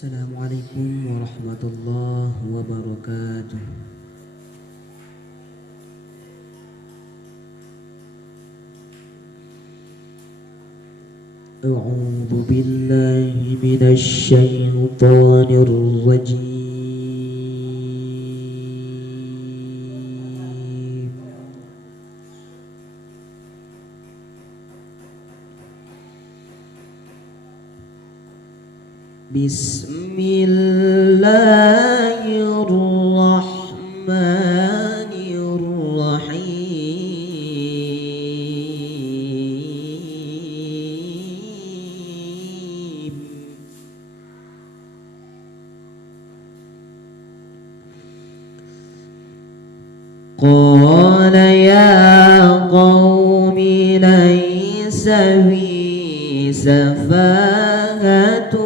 Assalamualaikum warahmatullahi wabarakatuh. A'udzu billahi minasy syaithanir rajim. Bismillahirrahmanirrahim. Qala ya qaumi laysa bi safahatu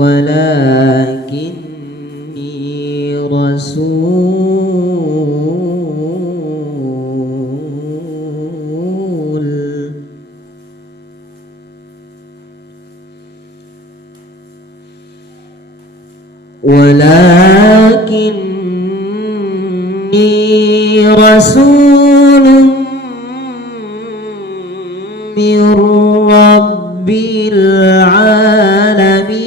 walakinni rasulun min rabbil alamin.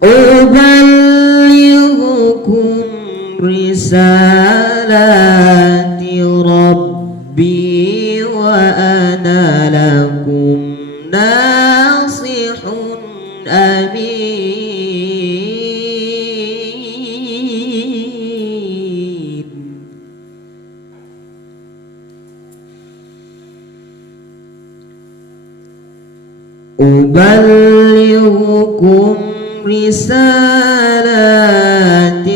Ubalighukum risalati rabbi wa ana lakum nasihun amin. Ubalighukum risalati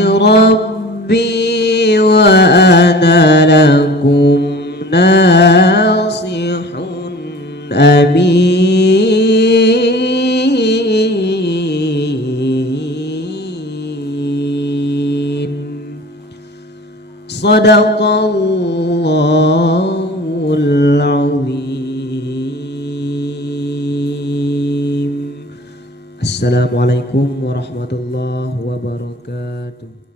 rabbi wa ana lakum nasihun amin. Shadaqallahul azim. Assalamualaikum warahmatullahi wabarakatuh.